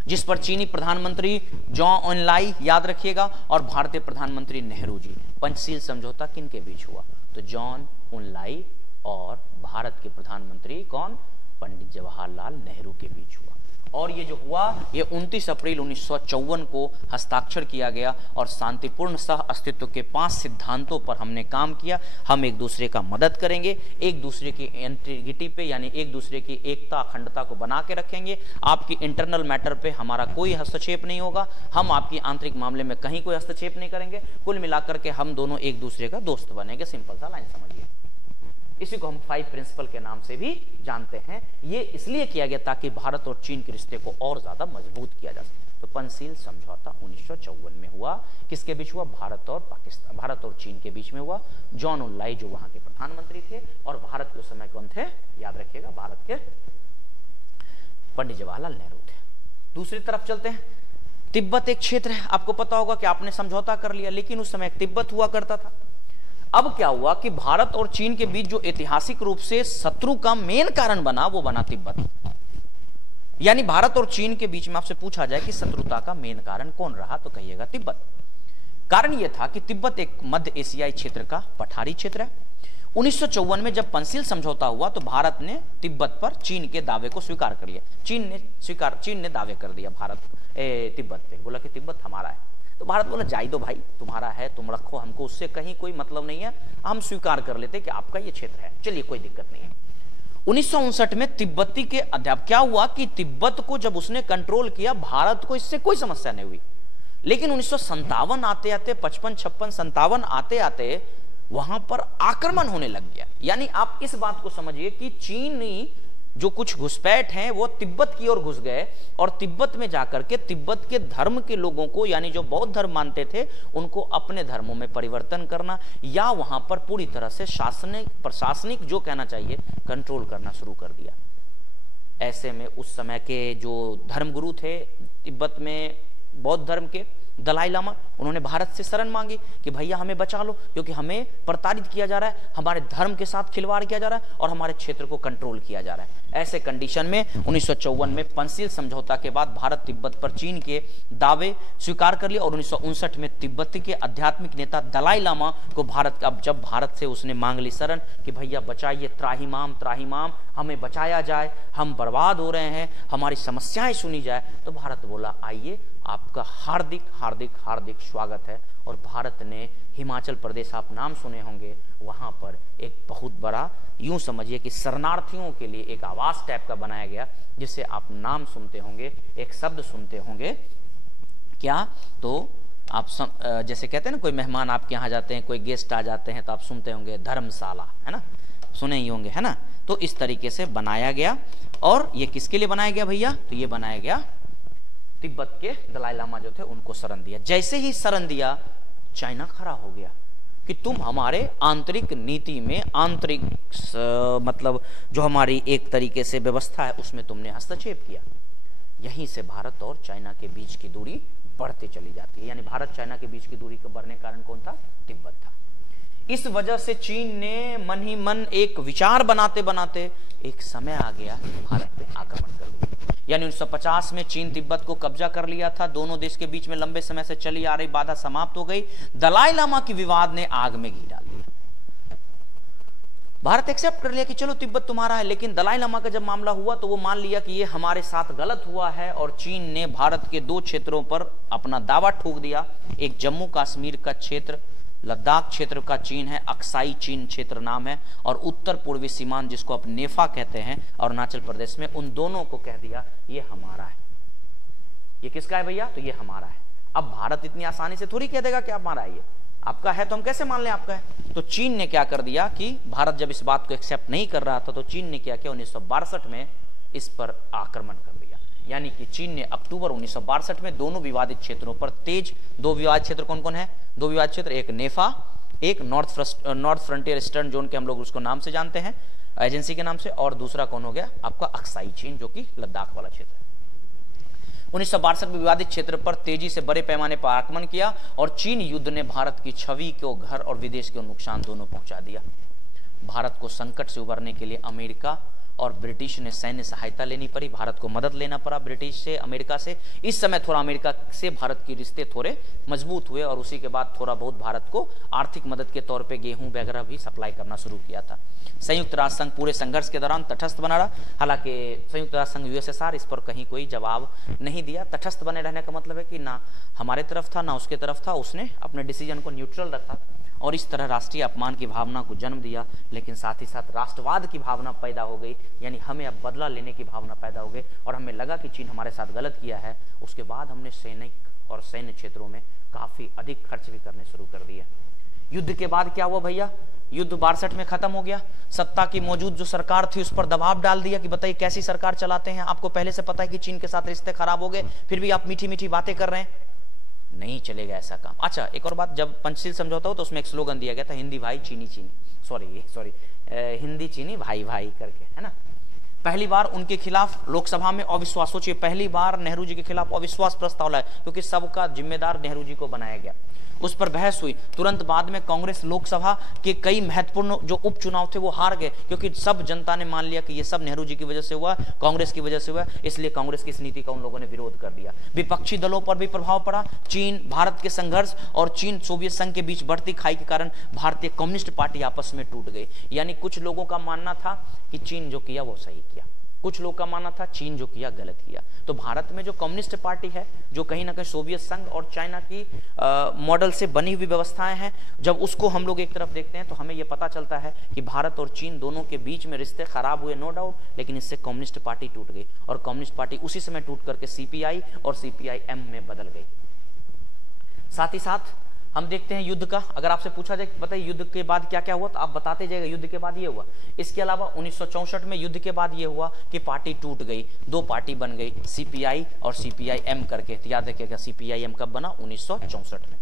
जिस पर चीनी प्रधानमंत्री जॉन एनलाई, याद रखिएगा, और भारतीय प्रधानमंत्री नेहरू जी। पंचशील समझौता किन के बीच हुआ, तो जॉन एनलाई और भारत के प्रधानमंत्री कौन, पंडित जवाहरलाल नेहरू के बीच हुआ। और ये जो हुआ ये 29 अप्रैल 1954 को हस्ताक्षर किया गया और शांतिपूर्ण सह अस्तित्व के 5 सिद्धांतों पर हमने काम किया। हम एक दूसरे का मदद करेंगे, एक दूसरे की इंटीग्रिटी पे यानी एक दूसरे की एकता अखंडता को बना के रखेंगे। आपकी इंटरनल मैटर पे हमारा कोई हस्तक्षेप नहीं होगा, हम आपकी आंतरिक मामले में कहीं कोई हस्तक्षेप नहीं करेंगे। कुल मिलाकर के हम दोनों एक दूसरे का दोस्त बनेंगे। सिंपल सा लाइन समझिए। इसी को हम 5 प्रिंसिपल के नाम से भी जानते हैं। ये इसलिए किया गया ताकि भारत और चीन के रिश्ते को और ज्यादा मजबूत किया जा सके। तो पंचशील समझौता 1954 में हुआ, किसके बीच हुआ, भारत और पाकिस्तान, भारत और चीन के बीच में हुआ। जॉन एनलाई जो वहां के प्रधानमंत्री थे और भारत के उस समय कौन थे, याद रखिएगा, भारत के पंडित जवाहरलाल नेहरू थे। दूसरी तरफ चलते हैं। तिब्बत एक क्षेत्र है, आपको पता होगा कि आपने समझौता कर लिया, लेकिन उस समय तिब्बत हुआ करता था। अब क्या हुआ कि भारत और चीन के बीच जो ऐतिहासिक रूप से शत्रु का मेन कारण बना, वो बना तिब्बत। यानी भारत और चीन के बीच में आपसे पूछा जाए कि शत्रुता का मेन कारण कौन रहा, तो कहिएगा तिब्बत। कारण यह था कि तिब्बत एक मध्य एशियाई क्षेत्र का पठारी क्षेत्र है। 1954 में जब पंचशील समझौता हुआ तो भारत ने तिब्बत पर चीन के दावे को स्वीकार कर लिया। चीन ने दावे कर दिया तिब्बत पे, बोला कि तिब्बत हमारा है। तो भारत बोला जाई दो भाई, तुम्हारा है, तुम रखो, हमको उससे कहीं कोई मतलब नहीं है, हम स्वीकार कर लेते कि आपका ये क्षेत्र है, चलिए कोई दिक्कत नहीं है। 1959 में तिब्बती के अध्यापक, क्या हुआ कि तिब्बत को जब उसने कंट्रोल किया, भारत को इससे कोई समस्या नहीं हुई। लेकिन 1957 आते आते 55, 56, 57 आते आते वहां पर आक्रमण होने लग गया। यानी आप इस बात को समझिए कि चीनी जो कुछ घुसपैठ हैं वो तिब्बत की ओर घुस गए और तिब्बत में जाकर के तिब्बत के धर्म के लोगों को, यानी जो बौद्ध धर्म मानते थे, उनको अपने धर्मों में परिवर्तन करना या वहां पर पूरी तरह से प्रशासनिक जो कहना चाहिए कंट्रोल करना शुरू कर दिया। ऐसे में उस समय के जो धर्मगुरु थे तिब्बत में बौद्ध धर्म के, दलाई लामा, उन्होंने भारत से शरण मांगी कि भैया हमें बचा लो, क्योंकि हमें प्रताड़ित किया जा रहा है, हमारे धर्म के साथ खिलवाड़ किया जा रहा है और हमारे क्षेत्र को कंट्रोल किया जा रहा है। ऐसे कंडीशन में 1954 में पंचशील समझौता के बाद भारत तिब्बत पर चीन के दावे स्वीकार कर लिए और 1959 में तिब्बत के आध्यात्मिक नेता दलाई लामा को भारत, अब जब भारत से उसने मांग ली शरण कि भैया बचाइए, त्राहिमाम त्राहिमाम, हमें बचाया जाए, हम बर्बाद हो रहे हैं, हमारी समस्याएं सुनी जाए, तो भारत बोला आइए, आपका हार्दिक हार्दिक हार्दिक स्वागत है। और भारत ने हिमाचल प्रदेश, आप नाम सुने होंगे, वहां पर एक बहुत बड़ा, यूं समझिए कि शरणार्थियों के लिए एक आवास टाइप का बनाया गया, जिससे आप नाम सुनते होंगे, एक शब्द सुनते होंगे, क्या, तो आप जैसे कहते हैं ना, कोई मेहमान आपके यहाँ जाते हैं, कोई गेस्ट आ जाते हैं, तो आप सुनते होंगे धर्मशाला, है ना, सुने ही होंगे, है ना। तो इस तरीके से बनाया गया। और ये किसके लिए बनाया गया भैया, तो ये बनाया गया तिब्बत के दलाई लामा जो थे उनको शरण दिया। जैसे ही शरण दिया, चाइना खड़ा हो गया। कि तुम हमारे आंतरिक नीति में, आंतरिक मतलब जो हमारी एक तरीके से व्यवस्था है उसमें तुमने हस्तक्षेप किया। यहीं से भारत और चाइना के बीच की दूरी बढ़ती चली जाती है। यानी भारत चाइना के बीच की दूरी का बढ़ने कारण कौन था? तिब्बत था। इस वजह से चीन ने मन ही मन एक विचार बनाते बनाते एक समय आ गया भारत पे आक्रमण कर लिया। यानी 1950 में चीन तिब्बत को कब्जा कर लिया था। दोनों देश के बीच में लंबे समय से चली आ रही बाधा समाप्त हो गई। दलाई लामा की विवाद ने आग में घी डाल दिया। भारत एक्सेप्ट कर लिया कि चलो तिब्बत तुम्हारा है, लेकिन दलाई लामा का जब मामला हुआ तो वो मान लिया कि ये हमारे साथ गलत हुआ है और चीन ने भारत के 2 क्षेत्रों पर अपना दावा ठोक दिया। एक जम्मू कश्मीर का क्षेत्र, लद्दाख क्षेत्र का चीन है, अक्साई चीन क्षेत्र नाम है, और उत्तर पूर्वी सीमांत जिसको आप नेफा कहते हैं अरुणाचल प्रदेश में, उन दोनों को कह दिया ये हमारा है। ये किसका है भैया? तो ये हमारा है। अब भारत इतनी आसानी से थोड़ी कह देगा कि हमारा है, ये आपका है तो हम कैसे मान लें आपका है। तो चीन ने क्या कर दिया कि भारत जब इस बात को एक्सेप्ट नहीं कर रहा था तो चीन ने क्या किया, 1962 में इस पर आक्रमण कर दिया। यानी कि चीन ने अक्टूबर 1962 में दोनों विवादित क्षेत्रों पर तेज, 2 विवादित क्षेत्र कौन कौन है? 2 विवादित क्षेत्र, एक नेफा, एक नॉर्थ फ्रंटियर ईस्टर्न जोन के हम लोग उसको नाम से जानते हैं एजेंसी के नाम से, और दूसरा कौन हो गया आपका अक्साई चीन जो कि लद्दाख वाला क्षेत्र है। 1962 में विवादित क्षेत्र पर तेजी से बड़े पैमाने पर आक्रमण किया और चीन युद्ध ने भारत की छवि को, घर और विदेश को नुकसान दोनों पहुंचा दिया। भारत को संकट से उबरने के लिए अमेरिका और ब्रिटिश ने सैन्य सहायता लेनी पड़ी। भारत को मदद लेना पड़ा ब्रिटिश से, अमेरिका से। इस समय थोड़ा अमेरिका से भारत के रिश्ते थोड़े मजबूत हुए और उसी के बाद थोड़ा बहुत भारत को आर्थिक मदद के तौर पे गेहूं वगैरह भी सप्लाई करना शुरू किया था। संयुक्त राष्ट्र संघ पूरे संघर्ष के दौरान तटस्थ बना रहा। हालांकि संयुक्त राष्ट्र संघ यूएसएसआर इस पर कहीं कोई जवाब नहीं दिया। तटस्थ बने रहने का मतलब है कि ना हमारे तरफ था ना उसके तरफ था, उसने अपने डिसीजन को न्यूट्रल रखा और इस तरह राष्ट्रीय अपमान की भावना को जन्म दिया। लेकिन साथ ही साथ राष्ट्रवाद की भावना पैदा हो गई, यानी हमें अब बदला लेने की भावना पैदा हो गई और हमें लगा कि चीन हमारे साथ गलत किया है। उसके बाद हमने सैनिक और सैन्य क्षेत्रों में काफी अधिक खर्च भी करने शुरू कर दिए। युद्ध के बाद क्या हुआ भैया? युद्ध 62 में खत्म हो गया। सत्ता की मौजूद जो सरकार थी उस पर दबाव डाल दिया कि बताइए कैसी सरकार चलाते हैं, आपको पहले से पता है कि चीन के साथ रिश्ते खराब हो गए, फिर भी आप मीठी मीठी बातें कर रहे हैं, नहीं चलेगा ऐसा काम। अच्छा एक और बात, जब पंचशील समझौता हो तो उसमें एक स्लोगन दिया गया था, हिंदी भाई चीनी चीनी, सॉरी हिंदी चीनी भाई भाई करके, है ना। पहली बार उनके खिलाफ लोकसभा में अविश्वास, सोचिए पहली बार नेहरू जी के खिलाफ अविश्वास प्रस्ताव लाया क्योंकि सबका जिम्मेदार नेहरू जी को बनाया गया। उस पर बहस हुई। तुरंत बाद में कांग्रेस लोकसभा के कई महत्वपूर्ण जो उपचुनाव थे वो हार गए क्योंकि सब जनता ने मान लिया कि ये सब नेहरू जी की वजह से हुआ, कांग्रेस की वजह से हुआ, इसलिए कांग्रेस की इस नीति का उन लोगों ने विरोध कर दिया। विपक्षी दलों पर भी प्रभाव पड़ा। चीन भारत के संघर्ष और चीन सोवियत संघ के बीच बढ़ती खाई के कारण भारतीय कम्युनिस्ट पार्टी आपस में टूट गई। यानी कुछ लोगों का मानना था कि चीन जो किया वो सही किया, कुछ लोग का मानना था चीन जो किया गलत किया। तो भारत में जो कम्युनिस्ट पार्टी है, जो कहीं ना कहीं सोवियत संघ और चाइना की मॉडल से बनी हुई व्यवस्थाएं हैं, जब उसको हम लोग एक तरफ देखते हैं तो हमें यह पता चलता है कि भारत और चीन दोनों के बीच में रिश्ते खराब हुए, नो डाउट, लेकिन इससे कम्युनिस्ट पार्टी टूट गई और कम्युनिस्ट पार्टी उसी समय टूट करके सीपीआई और सीपीआई-एम में बदल गई। साथ ही साथ हम देखते हैं युद्ध का, अगर आपसे पूछा जाए बताइए युद्ध के बाद क्या क्या हुआ तो आप बताते जाएगा युद्ध के बाद ये हुआ। इसके अलावा 1964 में युद्ध के बाद ये हुआ कि पार्टी टूट गई, 2 पार्टी बन गई, सीपीआई और सीपीआई-एम करके। तो याद रखिएगा सीपीआई-एम कब बना? 1964 में।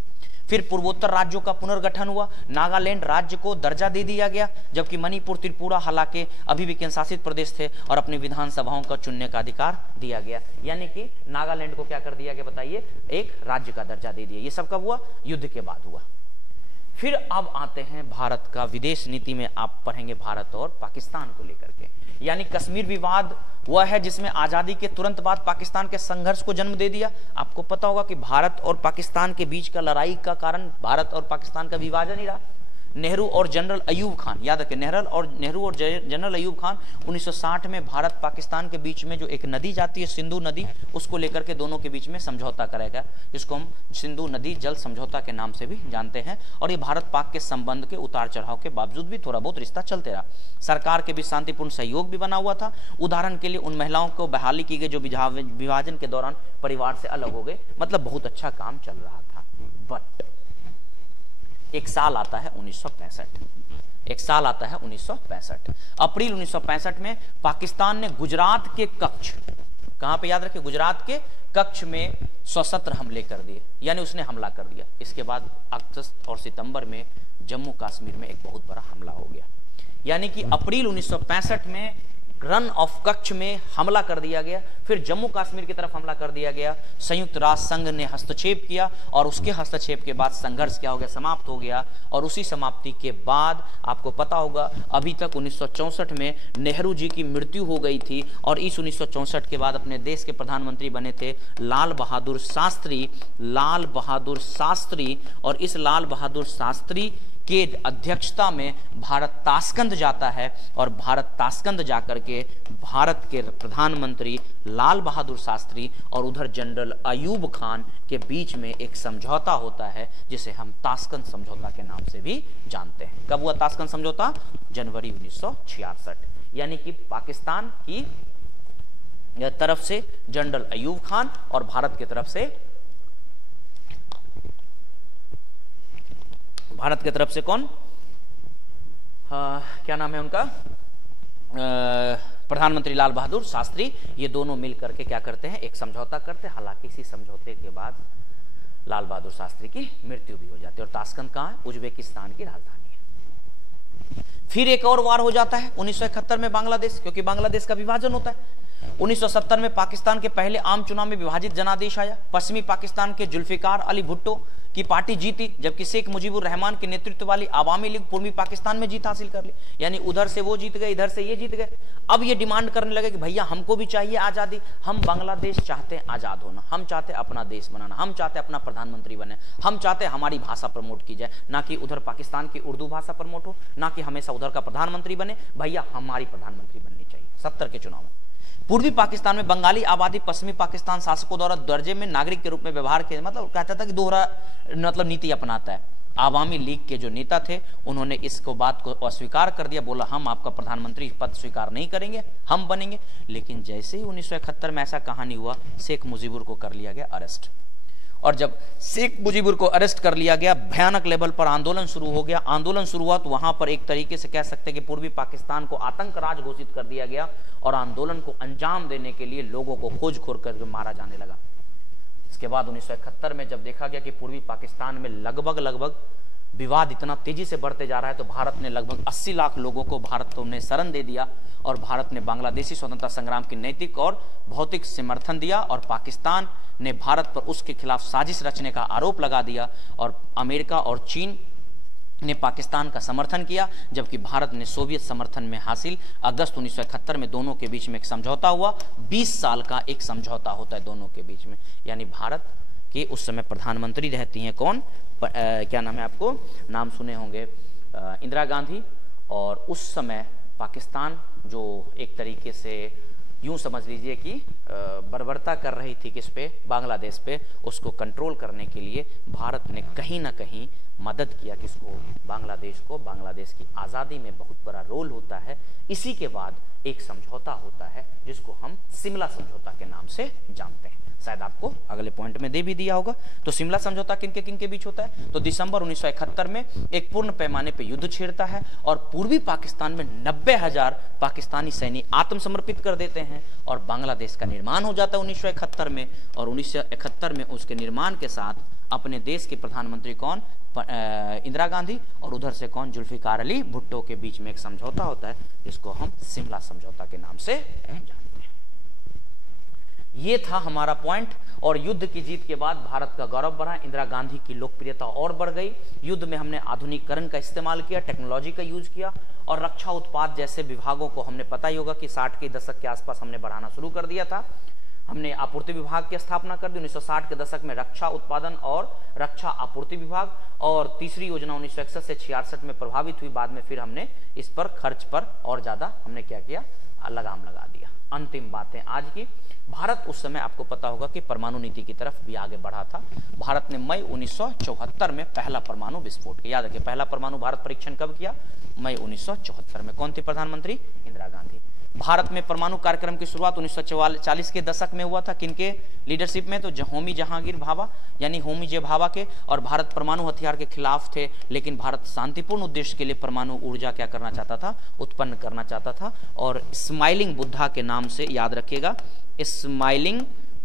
फिर पूर्वोत्तर राज्यों का पुनर्गठन हुआ। नागालैंड राज्य को दर्जा दे दिया गया, जबकि मणिपुर त्रिपुरा हालांकि अभी भी केंद्र शासित प्रदेश थे और अपनी विधानसभाओं का चुनने का अधिकार दिया गया। यानी कि नागालैंड को क्या कर दिया गया बताइए? एक राज्य का दर्जा दे दिया। ये सब कब हुआ? युद्ध के बाद हुआ। फिर अब आते हैं भारत का विदेश नीति में, आप पढ़ेंगे भारत और पाकिस्तान को लेकर के। यानी कश्मीर विवाद वह है जिसमें आजादी के तुरंत बाद पाकिस्तान के संघर्ष को जन्म दे दिया। आपको पता होगा कि भारत और पाकिस्तान के बीच का लड़ाई का कारण भारत और पाकिस्तान का विभाजन ही रहा। नेहरू और जनरल अयूब खान, याद रखें नेहरू और जनरल अयूब खान 1960 में भारत पाकिस्तान के बीच में जो एक नदी जाती है सिंधु नदी, उसको लेकर के दोनों के बीच में समझौता करेगा, जिसको हम सिंधु नदी जल समझौता के नाम से भी जानते हैं। और ये भारत पाक के संबंध के उतार चढ़ाव के बावजूद भी थोड़ा बहुत रिश्ता चलते रहा। सरकार के बीच शांतिपूर्ण सहयोग भी बना हुआ था। उदाहरण के लिए उन महिलाओं को बहाली की गई जो विभाजन के दौरान परिवार से अलग हो गए, मतलब बहुत अच्छा काम चल रहा था। बट एक साल आता है 1965। अप्रैल 1965 में पाकिस्तान ने गुजरात के कहां पे याद रखिए, गुजरात के कच्छ में सशस्त्र हमले कर दिए, यानी उसने हमला कर दिया। इसके बाद अगस्त और सितंबर में जम्मू कश्मीर में एक बहुत बड़ा हमला हो गया, यानी कि अप्रैल 1965 में रन ऑफ कच्छ में हमला कर दिया गया, फिर जम्मू कश्मीर की तरफ हमला कर दिया गया। संयुक्त राष्ट्र संघ ने हस्तक्षेप किया और उसके हस्तक्षेप के बाद संघर्ष क्या हो गया, समाप्त हो गया। और उसी समाप्ति के बाद आपको पता होगा अभी तक 1964 में नेहरू जी की मृत्यु हो गई थी, और इस 1964 के बाद अपने देश के प्रधानमंत्री बने थे लाल बहादुर शास्त्री। लाल बहादुर शास्त्री, और इस लाल बहादुर शास्त्री के अध्यक्षता में भारत ताशकंद जाता है, और भारत ताशकंद जाकर के भारत के प्रधानमंत्री लाल बहादुर शास्त्री और उधर जनरल अयूब खान के बीच में एक समझौता होता है, जिसे हम ताशकंद समझौता के नाम से भी जानते हैं। कब हुआ ताशकंद समझौता? जनवरी 1966, यानी कि पाकिस्तान की तरफ से जनरल अयूब खान और भारत की तरफ से कौन, क्या नाम है उनका, प्रधानमंत्री लाल बहादुर शास्त्री, ये दोनों मिलकर के क्या करते हैं, एक समझौता करते हैं। हालांकि इसी समझौते के बाद लाल बहादुर शास्त्री की मृत्यु भी हो जाती है। और ताशकंद कहाँ है? उज्बेकिस्तान की राजधानी है। फिर एक और वार हो जाता है 1971 में बांग्लादेश, क्योंकि बांग्लादेश का विभाजन होता है। 1970 में पाकिस्तान के पहले आम चुनाव में विभाजित जनादेश आया। पश्चिमी पाकिस्तान के जुल्फिकार अली भुट्टो की पार्टी जीती, जबकि शेख मुजीबुर रहमान के नेतृत्व वाली आवामी लीग पूर्वी पाकिस्तान में जीत हासिल कर ली। यानी उधर से वो जीत गए, इधर से ये जीत गए। अब ये डिमांड करने लगे कि भैया हमको भी चाहिए आजादी, हम बांग्लादेश चाहते हैं आजाद होना, हम चाहते अपना देश बनाना, हम चाहते अपना प्रधानमंत्री बने, हम चाहते हमारी भाषा प्रमोट की जाए, ना कि उधर पाकिस्तान की उर्दू भाषा प्रमोट हो, ना कि हमेशा उधर का प्रधानमंत्री बने, भैया हमारी प्रधानमंत्री बननी चाहिए। 70 के चुनाव में पूर्वी पाकिस्तान में बंगाली आबादी पश्चिमी पाकिस्तान शासकों द्वारा दर्जे में नागरिक के रूप में व्यवहार किया, मतलब कहता था कि दोहरा मतलब नीति अपनाता है। आवामी लीग के जो नेता थे उन्होंने इसको बात को अस्वीकार कर दिया, बोला हम आपका प्रधानमंत्री पद स्वीकार नहीं करेंगे, हम बनेंगे। लेकिन जैसे ही 1971 में ऐसा कहानी हुआ, शेख मुजीबुर को कर लिया गया अरेस्ट, और जब शेख मुजीबुर को अरेस्ट कर लिया गया, भयानक लेवल पर आंदोलन शुरू हो गया। आंदोलन शुरू हुआ तो वहां पर एक तरीके से कह सकते हैं कि पूर्वी पाकिस्तान को आतंक राज घोषित कर दिया गया, और आंदोलन को अंजाम देने के लिए लोगों को खोज खोज कर मारा जाने लगा। इसके बाद 1971 में जब देखा गया कि पूर्वी पाकिस्तान में लगभग विवाद इतना तेजी से बढ़ते जा रहा है, तो भारत ने लगभग 80 लाख लोगों को भारत ने शरण दे दिया, और भारत ने बांग्लादेशी स्वतंत्रता संग्राम की नैतिक और भौतिक समर्थन दिया, और पाकिस्तान ने भारत पर उसके खिलाफ साजिश रचने का आरोप लगा दिया, और अमेरिका और चीन ने पाकिस्तान का समर्थन किया, जबकि भारत ने सोवियत समर्थन में हासिल। अगस्त 1971 में दोनों के बीच में एक समझौता हुआ, 20 साल का एक समझौता होता है दोनों के बीच में। यानी भारत के उस समय प्रधानमंत्री रहती हैं कौन, क्या नाम है, आपको नाम सुने होंगे, इंदिरा गांधी। और उस समय पाकिस्तान जो एक तरीके से यूं समझ लीजिए कि बर्बरता कर रही थी किस पे, बांग्लादेश पे, उसको कंट्रोल करने के लिए भारत ने कहीं ना कहीं मदद किया किसको, बांग्लादेश को। बांग्लादेश की आज़ादी में बहुत बड़ा रोल होता है। इसी के बाद एक समझौता होता है जिसको हम शिमला समझौता के नाम से जानते हैं, शायद आपको अगले पॉइंट में दे भी दिया होगा। तो शिमला समझौता किन के बीच होता है? तो दिसंबर 1971 में एक पूर्ण पैमाने पे युद्ध छिड़ता है, और पूर्वी पाकिस्तान में 90,000 पाकिस्तानी सैनिक आत्मसमर्पित कर देते हैं, और बांग्लादेश का निर्माण हो जाता है 1971 में। और 1971 में उसके निर्माण के साथ अपने देश के प्रधानमंत्री कौन, इंदिरा गांधी, और उधर से कौन, जुल्फिकार अली भुट्टो के बीच में एक समझौता होता है जिसको हम शिमला समझौता के नाम से जानते हैं। ये था हमारा पॉइंट। और युद्ध की जीत के बाद भारत का गौरव बढ़ा, इंदिरा गांधी की लोकप्रियता और बढ़ गई। युद्ध में हमने आधुनिकीकरण का इस्तेमाल किया, टेक्नोलॉजी का यूज किया, और रक्षा उत्पाद जैसे विभागों को हमने पता ही होगा कि 60 के दशक के आसपास हमने बढ़ाना शुरू कर दिया था। हमने आपूर्ति विभाग की स्थापना कर दी 1960 के दशक में, रक्षा उत्पादन और रक्षा आपूर्ति विभाग। और तीसरी योजना 1961 से 66 में प्रभावित हुई। बाद में फिर हमने इस पर खर्च पर और ज्यादा हमने क्या किया, लगाम लगा दिया। अंतिम बातें आज की, भारत उस समय आपको पता होगा कि परमाणु नीति की तरफ भी आगे बढ़ा था। भारत ने मई 1974 में पहला परमाणु विस्फोट किया। याद रखिए, पहला परमाणु भारत परीक्षण कब किया? मई 1974 में। कौन थी प्रधानमंत्री? इंदिरा गांधी। भारत में परमाणु कार्यक्रम की शुरुआत 1940 के दशक में हुआ था। किनके लीडरशिप में? तो होमी जहांगीर भाभा, यानी होमी जे भाभा के। और भारत परमाणु हथियार के खिलाफ थे, लेकिन भारत शांतिपूर्ण उद्देश्य के लिए परमाणु ऊर्जा क्या करना चाहता था, उत्पन्न करना चाहता था। और स्माइलिंग बुद्धा के नाम से याद रखिएगा, स्माइलिंग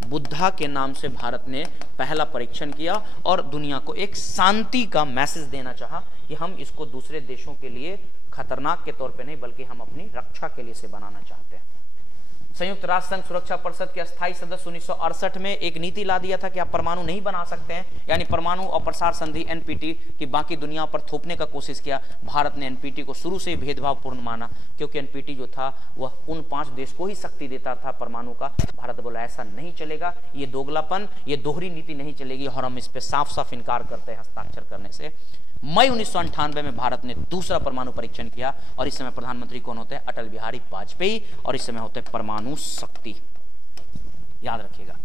बुद्धा के नाम से भारत ने पहला परीक्षण किया और दुनिया को एक शांति का मैसेज देना चाहा कि हम इसको दूसरे देशों के लिए खतरनाक के तौर पे नहीं बल्कि हम अपनी रक्षा के लिए से बनाना चाहते हैं। संयुक्त राष्ट्र संघ सुरक्षा परिषद के अस्थायी सदस्य 1968 में एक नीति ला दिया था कि आप परमाणु नहीं बना सकते हैं, यानी परमाणु अप्रसार संधि एनपीटी की बाकी दुनिया पर थोपने का कोशिश किया। भारत ने एनपीटी को शुरू से ही भेदभावपूर्ण माना क्योंकि एनपीटी जो था वह उन 5 देश को ही शक्ति देता था परमाणु का। भारत बोला ऐसा नहीं चलेगा, ये दोगलापन, ये दोहरी नीति नहीं चलेगी और हम इस पर साफ साफ इनकार करते हैं हस्ताक्षर करने से। मई 1998 में भारत ने दूसरा परमाणु परीक्षण किया और इस समय प्रधानमंत्री कौन होते हैं? अटल बिहारी वाजपेयी, और इस समय होते हैं परमाणु शक्ति। याद रखिएगा,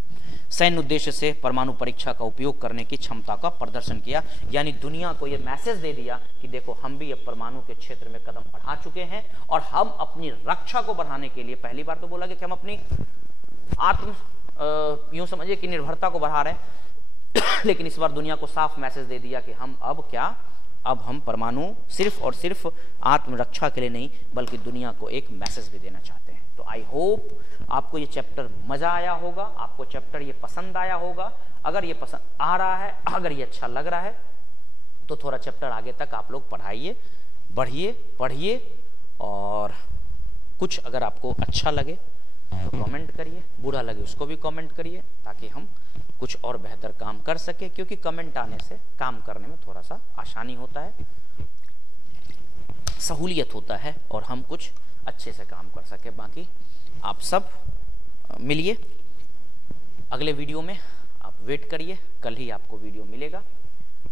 सैन्य उद्देश्य से परमाणु परीक्षा का उपयोग करने की क्षमता का प्रदर्शन किया, यानी दुनिया को यह मैसेज दे दिया कि देखो हम भी अब परमाणु के क्षेत्र में कदम बढ़ा चुके हैं और हम अपनी रक्षा को बढ़ाने के लिए पहली बार तो बोला कि हम अपनी यूं समझिए कि निर्भरता को बढ़ा रहे हैं लेकिन इस बार दुनिया को साफ मैसेज दे दिया कि हम अब क्या, अब हम परमाणु सिर्फ और सिर्फ आत्मरक्षा के लिए नहीं बल्कि दुनिया को एक मैसेज भी देना चाहते हैं। तो आई होप आपको ये चैप्टर मजा आया होगा, आपको चैप्टर ये पसंद आया होगा। अगर ये पसंद आ रहा है, अगर ये अच्छा लग रहा है तो थोड़ा चैप्टर आगे तक आप लोग पढ़ाइए, बढ़िए, पढ़िए, और कुछ अगर आपको अच्छा लगे तो कमेंट करिए, बुरा लगे उसको भी कमेंट करिए ताकि हम कुछ और बेहतर काम कर सके, क्योंकि कमेंट आने से काम करने में थोड़ा सा आसानी होता है, सहूलियत होता है और हम कुछ अच्छे से काम कर सके। बाकी आप सब मिलिए अगले वीडियो में, आप वेट करिए, कल ही आपको वीडियो मिलेगा।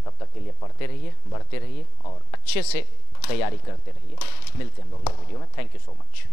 तब तक के लिए पढ़ते रहिए, बढ़ते रहिए और अच्छे से तैयारी करते रहिए। मिलते हैं हम लोग अगले वीडियो में। Thank you so much.